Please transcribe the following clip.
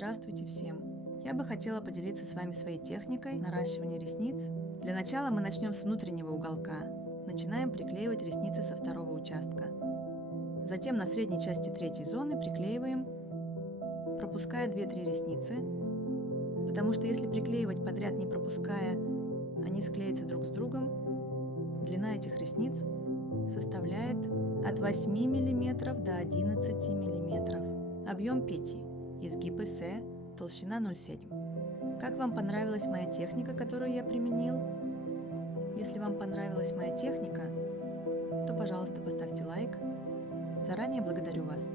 Здравствуйте всем! Я бы хотела поделиться с вами своей техникой наращивания ресниц. Для начала мы начнем с внутреннего уголка. Начинаем приклеивать ресницы со второго участка. Затем на средней части третьей зоны приклеиваем, пропуская 2-3 ресницы, потому что если приклеивать подряд не пропуская, они склеятся друг с другом. Длина этих ресниц составляет от 8 мм до 11 мм. Объем пети. Изгиб эссе, толщина 0,7. Как вам понравилась моя техника, которую я применил? Если вам понравилась моя техника, то, пожалуйста, поставьте лайк. Заранее благодарю вас.